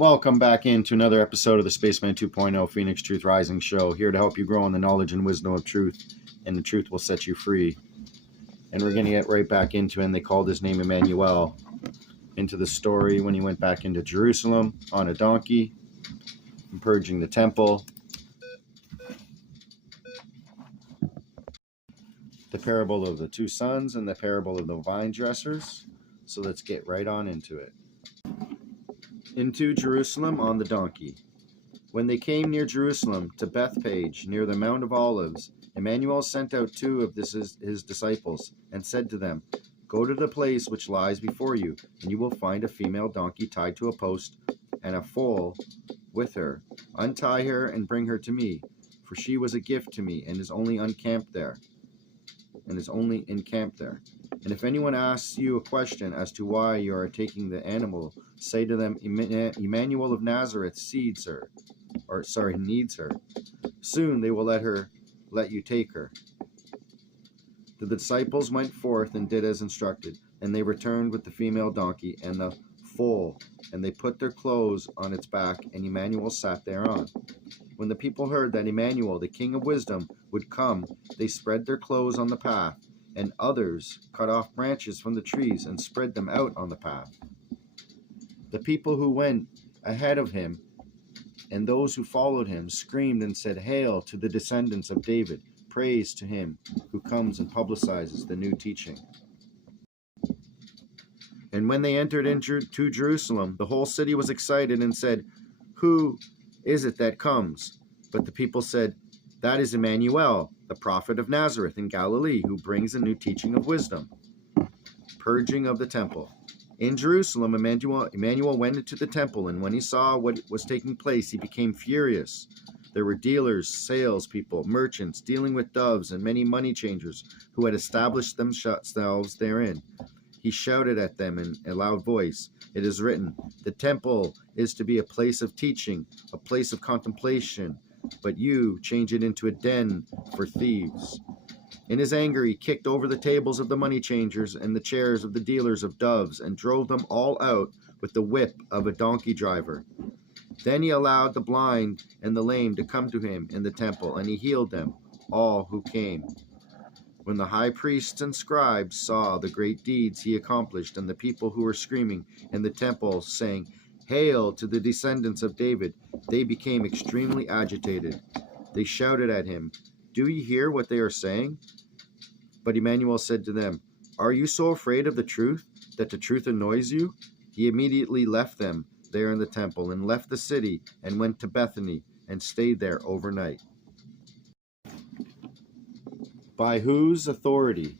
Welcome back into another episode of the Spaceman 2.0 Phoenix Truth Rising Show, here to help you grow in the knowledge and wisdom of truth, and the truth will set you free. And we're going to get right back into it, and they called his name IMMANUEL, into the story when he went back into Jerusalem on a donkey, and purging the temple. The parable of the two sons and the parable of the vine dressers. So let's get right on into it. Into Jerusalem on the donkey. When they came near Jerusalem to Bethphage, near the Mount of Olives, Emmanuel sent out two of his disciples, and said to them, "Go to the place which lies before you, and you will find a female donkey tied to a post, and a foal with her. Untie her and bring her to me, for she was a gift to me, and is only encamped there. And if anyone asks you a question as to why you are taking the animal, say to them, Emmanuel of Nazareth needs her. Soon they will let you take her." The disciples went forth and did as instructed, and they returned with the female donkey and the foal, and they put their clothes on its back, and Emmanuel sat thereon. When the people heard that Emmanuel, the King of Wisdom, would come, they spread their clothes on the path, and others cut off branches from the trees and spread them out on the path. The people who went ahead of him and those who followed him screamed and said, "Hail to the descendants of David! Praise to him who comes and publicizes the new teaching." And when they entered into Jerusalem, the whole city was excited and said, "Who is it that comes?" But the people said, "That is Emmanuel, the prophet of Nazareth in Galilee, who brings a new teaching of wisdom." Purging of the temple. In Jerusalem, Emmanuel went into the temple, and when he saw what was taking place, he became furious. There were dealers, salespeople, merchants, dealing with doves, and many money changers who had established themselves therein. He shouted at them in a loud voice, "It is written, the temple is to be a place of teaching, a place of contemplation, but you change it into a den for thieves." In his anger, he kicked over the tables of the money changers and the chairs of the dealers of doves, and drove them all out with the whip of a donkey driver. Then he allowed the blind and the lame to come to him in the temple, and he healed them, all who came. When the high priests and scribes saw the great deeds he accomplished, and the people who were screaming in the temple, saying, "Hail to the descendants of David," they became extremely agitated. They shouted at him, "Do you hear what they are saying?" But Emmanuel said to them, "Are you so afraid of the truth that the truth annoys you?" He immediately left them there in the temple, and left the city, and went to Bethany, and stayed there overnight. By whose authority?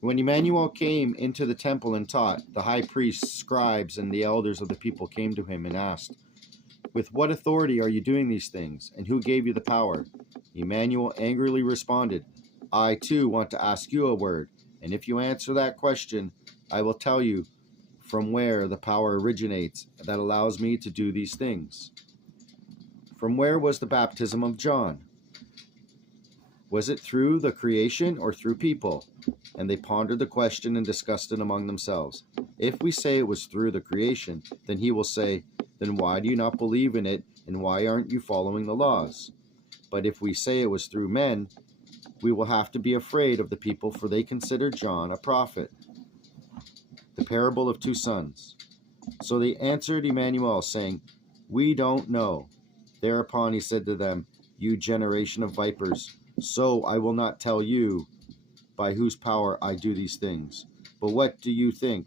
When Emmanuel came into the temple and taught, the high priests, scribes, and the elders of the people came to him and asked, "With what authority are you doing these things, and who gave you the power?" Emmanuel angrily responded, "I too want to ask you a word, and if you answer that question, I will tell you from where the power originates that allows me to do these things. From where was the baptism of John? Was it through the creation or through people?" And they pondered the question and discussed it among themselves. If we say it was through the creation, then he will say, "Then why do you not believe in it, and why aren't you following the laws?" But if we say it was through men, we will have to be afraid of the people, for they consider John a prophet. The parable of two sons. So they answered Emmanuel, saying, "We don't know." Thereupon he said to them, "You generation of vipers, so I will not tell you by whose power I do these things. But what do you think?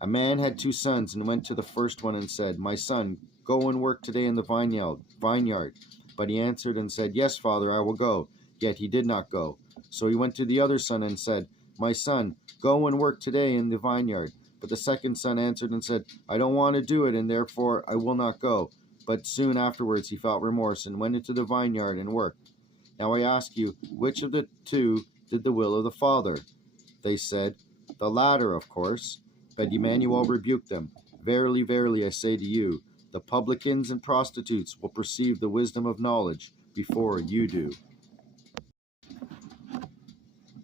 A man had two sons, and went to the first one and said, 'My son, go and work today in the vineyard.' But he answered and said, 'Yes, father, I will go.' Yet he did not go. So he went to the other son and said, 'My son, go and work today in the vineyard.' But the second son answered and said, 'I don't want to do it, and therefore I will not go.' But soon afterwards he felt remorse, and went into the vineyard and worked. Now I ask you, which of the two did the will of the Father?" They said, "The latter, of course." But Emmanuel rebuked them. "Verily, verily, I say to you, the publicans and prostitutes will perceive the wisdom of knowledge before you do.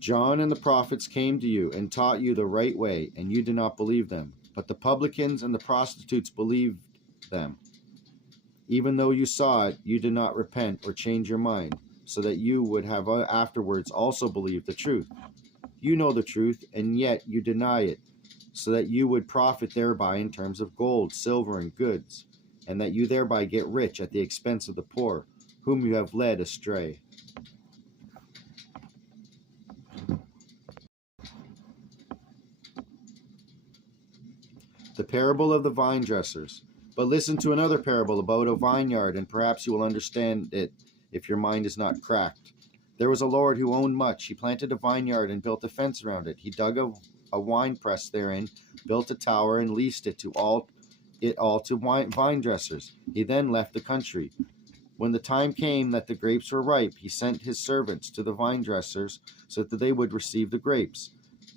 John and the prophets came to you and taught you the right way, and you did not believe them. But the publicans and the prostitutes believed them. Even though you saw it, you did not repent or change your mind, so that you would have afterwards also believed the truth. You know the truth, and yet you deny it, so that you would profit thereby in terms of gold, silver, and goods, and that you thereby get rich at the expense of the poor, whom you have led astray. The parable of the vine dressers. But listen to another parable about a vineyard, and perhaps you will understand it if your mind is not cracked. There was a lord who owned much. He planted a vineyard and built a fence around it. He dug a wine press therein, built a tower, and leased it all to vine dressers. He then left the country. When the time came that the grapes were ripe, he sent his servants to the vine dressers so that they would receive the grapes.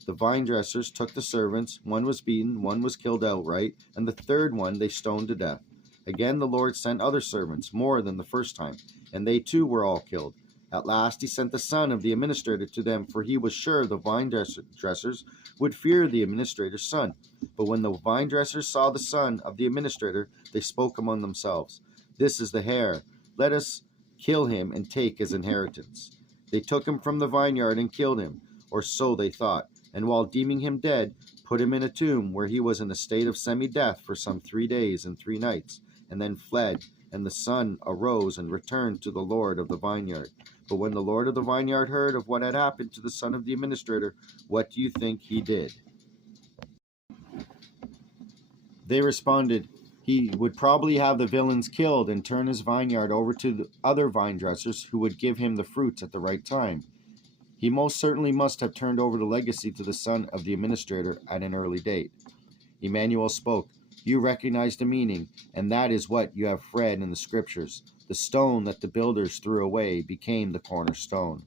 The vine dressers took the servants. One was beaten, one was killed outright, and the third one they stoned to death. Again the Lord sent other servants, more than the first time, and they too were all killed. At last he sent the son of the administrator to them, for he was sure the vine dressers would fear the administrator's son. But when the vine dressers saw the son of the administrator, they spoke among themselves, "This is the heir. Let us kill him and take his inheritance." They took him from the vineyard and killed him, or so they thought, and while deeming him dead, put him in a tomb where he was in a state of semi-death for some 3 days and 3 nights, and then fled. And the son arose and returned to the lord of the vineyard. But when the lord of the vineyard heard of what had happened to the son of the administrator, what do you think he did? They responded, he would probably have the villains killed and turn his vineyard over to the other vine dressers who would give him the fruits at the right time. He most certainly must have turned over the legacy to the son of the administrator at an early date. Emmanuel spoke, "You recognize the meaning, and that is what you have read in the scriptures. The stone that the builders threw away became the cornerstone.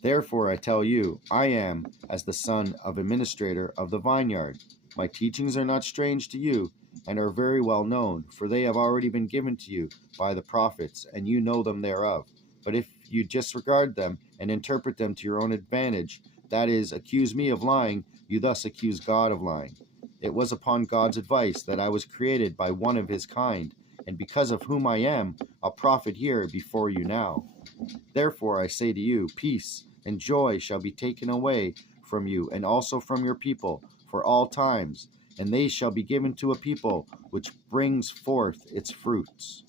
Therefore I tell you, I am as the son of administrator of the vineyard. My teachings are not strange to you, and are very well known, for they have already been given to you by the prophets, and you know them thereof. But if you disregard them and interpret them to your own advantage, that is, accuse me of lying, you thus accuse God of lying. It was upon God's advice that I was created by one of his kind, and because of whom I am, a prophet here before you now. Therefore I say to you, peace and joy shall be taken away from you, and also from your people, for all times, and they shall be given to a people which brings forth its fruits."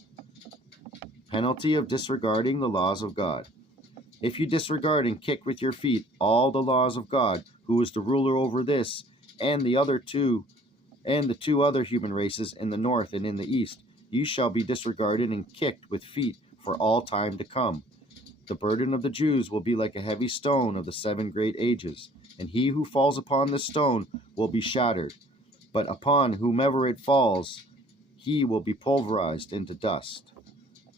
Penalty of disregarding the laws of God. If you disregard and kick with your feet all the laws of God, who is the ruler over this and the two other human races in the north and in the east, you shall be disregarded and kicked with feet for all time to come. The burden of the Jews will be like a heavy stone of the 7 great ages, and he who falls upon this stone will be shattered, but upon whomever it falls, he will be pulverized into dust.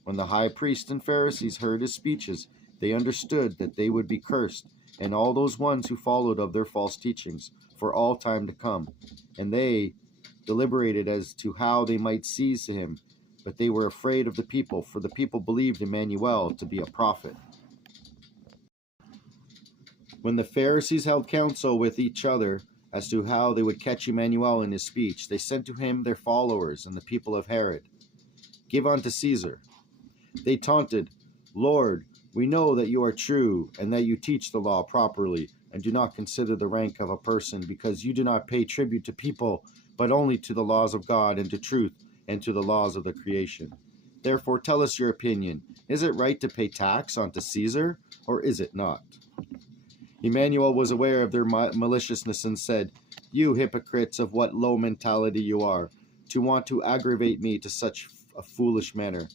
When the high priest and Pharisees heard his speeches, they understood that they would be cursed, and all those ones who followed of their false teachings, for all time to come. And they deliberated as to how they might seize him, but they were afraid of the people, for the people believed Emmanuel to be a prophet. When the Pharisees held counsel with each other as to how they would catch Emmanuel in his speech, they sent to him their followers and the people of Herod. "Give unto Caesar." They taunted, "Lord, we know that you are true, and that you teach the law properly, and do not consider the rank of a person, because you do not pay tribute to people, but only to the laws of God, and to truth, and to the laws of the creation. Therefore tell us your opinion. Is it right to pay tax unto Caesar, or is it not?" Emmanuel was aware of their maliciousness and said, "You hypocrites, of what low mentality you are, to want to aggravate me to such a foolish manner.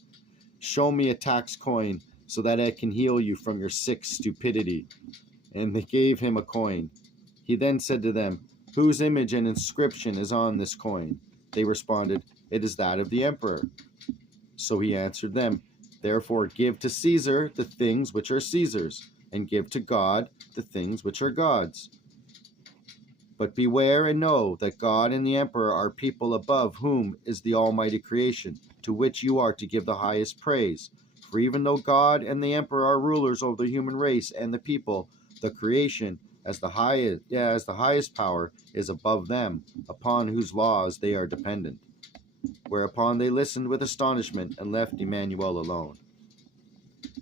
Show me a tax coin, so that I can heal you from your sick stupidity." And they gave him a coin. He then said to them, "Whose image and inscription is on this coin?" They responded, "It is that of the emperor." So he answered them, "Therefore give to Caesar the things which are Caesar's, and give to God the things which are God's. But beware and know that God and the emperor are people above whom is the almighty creation, to which you are to give the highest praise. For even though God and the emperor are rulers over the human race and the people, the creation, as the highest power, is above them, upon whose laws they are dependent. Whereupon they listened with astonishment and left Emmanuel alone.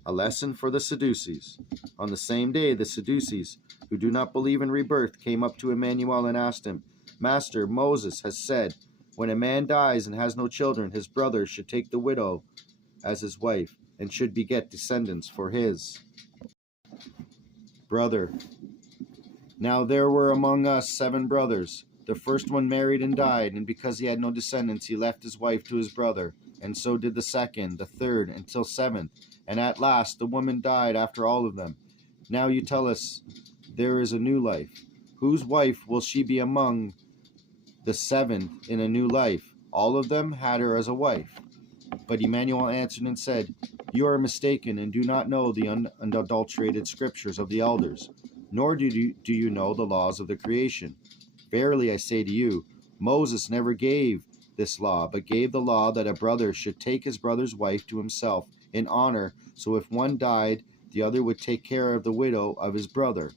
A lesson for the Sadducees. On the same day, the Sadducees, who do not believe in rebirth, came up to Emmanuel and asked him, Master, Moses has said, when a man dies and has no children, his brother should take the widow as his wife, and should beget descendants for his brother. Now there were among us 7 brothers. The first one married and died, and because he had no descendants, he left his wife to his brother, and so did the second, the third, until 7th. And at last the woman died after all of them. Now you tell us there is a new life. Whose wife will she be among the 7th in a new life? All of them had her as a wife. But Emmanuel answered and said, You are mistaken, and do not know the unadulterated scriptures of the elders, nor do you know the laws of the creation. Verily I say to you, Moses never gave this law, but gave the law that a brother should take his brother's wife to himself in honor, so if one died, the other would take care of the widow of his brother.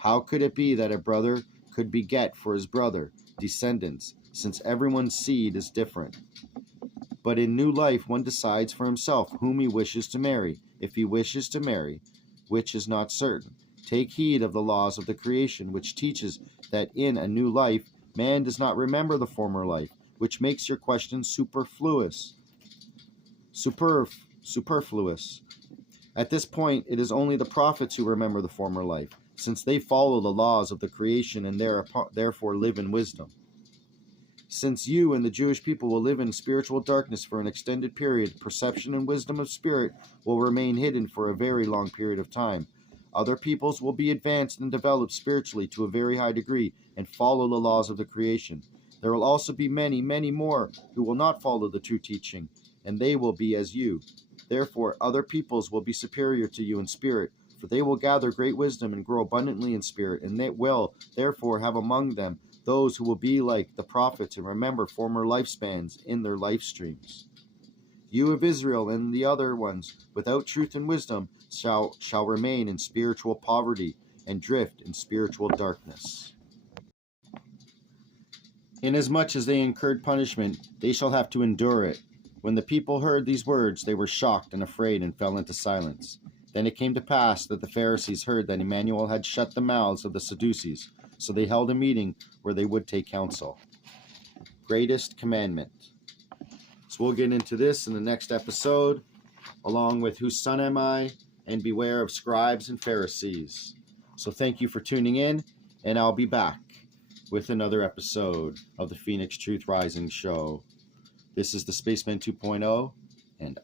How could it be that a brother could beget for his brother descendants, since everyone's seed is different? But in new life one decides for himself whom he wishes to marry, if he wishes to marry, which is not certain. Take heed of the laws of the creation, which teaches that in a new life man does not remember the former life, which makes your question superfluous. At this point, it is only the prophets who remember the former life, since they follow the laws of the creation and therefore live in wisdom. Since you and the Jewish people will live in spiritual darkness for an extended period, perception and wisdom of spirit will remain hidden for a very long period of time. Other peoples will be advanced and developed spiritually to a very high degree and follow the laws of the creation. There will also be many, many more who will not follow the true teaching, and they will be as you. Therefore, other peoples will be superior to you in spirit, for they will gather great wisdom and grow abundantly in spirit, and they will, therefore, have among them those who will be like the prophets and remember former lifespans in their life streams. You of Israel and the other ones, without truth and wisdom, shall remain in spiritual poverty and drift in spiritual darkness. Inasmuch as they incurred punishment, they shall have to endure it. When the people heard these words, they were shocked and afraid and fell into silence. Then it came to pass that the Pharisees heard that Emmanuel had shut the mouths of the Sadducees, so they held a meeting where they would take counsel. Greatest commandment. So we'll get into this in the next episode, along with Whose Son Am I? And Beware of Scribes and Pharisees. So thank you for tuning in, and I'll be back with another episode of the Phoenix Truth Rising Show. This is the Spaceman 2.0, and